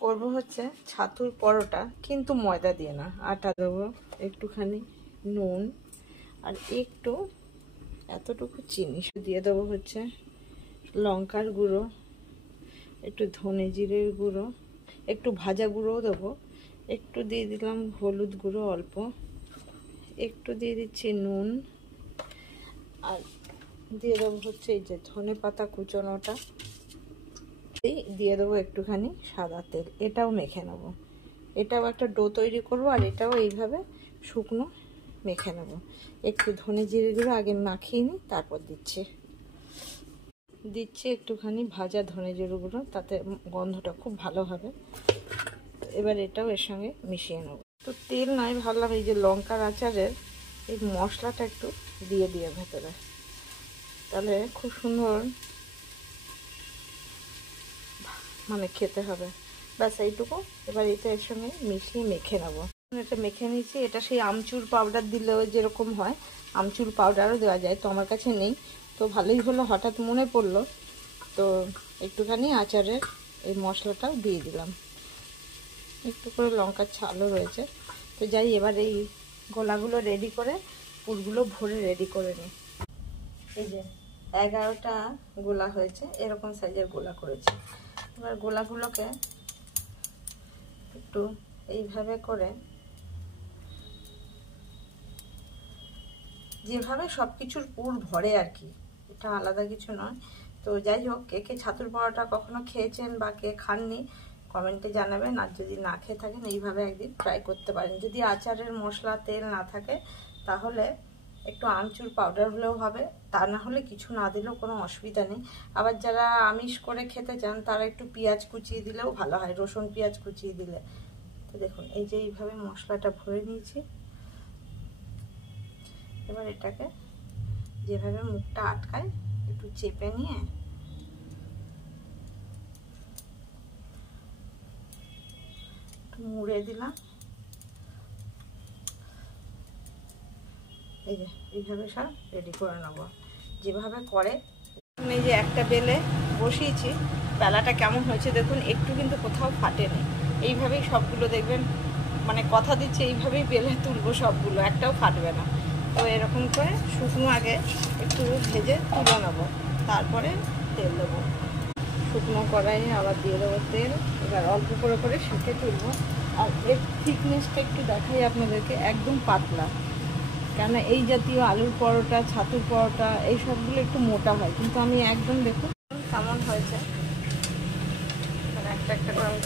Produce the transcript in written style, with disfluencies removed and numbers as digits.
করব হচ্ছে ছাতুর পরোটা, কিন্তু ময়দা দিয়ে না, আটা দেবো, একটুখানি নুন আর একটু এতটুকু চিনি দিয়ে দেবো, হচ্ছে লঙ্কার গুঁড়ো, একটু ধনে জিরের গুঁড়ো, একটু ভাজা গুঁড়োও দেবো, একটু দিয়ে দিলাম হলুদ গুঁড়ো অল্প, একটু দিয়ে দিচ্ছি নুন, আর দিয়ে দেবো হচ্ছে এই যে ধনে পাতা কুচনোটা, দিয়ে দেবো একটুখানি সাদা তেল। এটাও মেখে নেব, এটাও একটা ডো তৈরি করবো, আর এটাও এইভাবে শুকনো মেখে নেব। একটু ধনে জিরে গুঁড়ো আগে মাখিয়ে নিই, তারপর দিচ্ছি একটুখানি ভাজা ধনে জিরে গুঁড়ো, তাতে গন্ধটা খুব ভালো হবে। এবার এটাও এর সঙ্গে মিশিয়ে নেব। তো তেল নয়, ভাবলাম এই যে লঙ্কার আচারের এই মশলাটা একটু দিয়ে ভেতরে, তাহলে খুব সুন্দর মানে খেতে হবে। ব্যাস এইটুকু। এবার এটা এর সঙ্গে মিশিয়ে মেখে নেবো। এটা মেখে নিয়েছি। এটা সেই আমচুর পাউডার দিলেও যেরকম হয়, আমচুর পাউডারও দেওয়া যায়, তো আমার কাছে নেই, তো ভালোই হলো, হঠাৎ মনে পড়লো, তো একটুখানি আচারের এই মশলাটাও দিয়ে দিলাম, একটু করে লঙ্কার ছালও রয়েছে। তো যাই, এবার এই গোলাগুলো রেডি করে পুরগুলো ভরে রেডি করে নিই। এই যে 11টা গোলা হয়েছে, এরকম সাইজের গোলা করেছি। এবার গোলাগুলোকে একটু এইভাবে করে, যেভাবে সব কিছুর পুর ভরে আর কি, এটা আলাদা কিছু নয়। তো যাই হোক, কে ছাতুর পরোটা কখনো খেয়েছেন বা কে খাননি কমেন্টে জানাবেন, আর যদি না খেয়ে থাকেন এইভাবে একদিন ট্রাই করতে পারেন। যদি আচারের মশলা তেল না থাকে তাহলে একটু আমচুর পাউডার হলেও হবে, তা না হলে কিছু না দিলেও কোনো অসুবিধা নেই। আবার যারা আমিষ করে খেতে চান তারা একটু পেঁয়াজ কুচিয়ে দিলেও ভালো হয়, রসুন পেঁয়াজ কুচিয়ে দিলে। তো দেখুন, এই যে এইভাবে মশলাটা ভরে নিয়েছি। এবার এটাকে যেভাবে মুখটা আটকায় একটু চেপে নিয়ে একটু মুড়ে দিলাম। এই যে এইভাবে সব রেডি করে নেবো, যেভাবে করে। এই যে একটা বেলে বসিয়েছি, বেলাটা কেমন হয়েছে দেখুন, একটু কিন্তু কোথাও ফাটেনি। এইভাবেই সবগুলো দেখবেন, মানে কথা দিচ্ছে এইভাবেই বেলে তুলবো সবগুলো, একটাও ফাটবে না। তো এরকম করে শুকনো আগে একটু ভেজে তুলে নেবো, তারপরে তেল দেবো। শুকনো কড়াইয়ে আবার দিয়ে দেবো তেল। এবার অল্প করে করে সেঁকে তুলবো। আর এর থিকনেসটা একটু দেখাই আপনাদেরকে, একদম পাতলা, কেন এই জাতীয় আলুর পরোটা, ছাতুর পরোটা এই সবগুলো একটু মোটা হয়, কিন্তু আমি একদম দেখুন কেমন হয়েছে, একটা একটা করে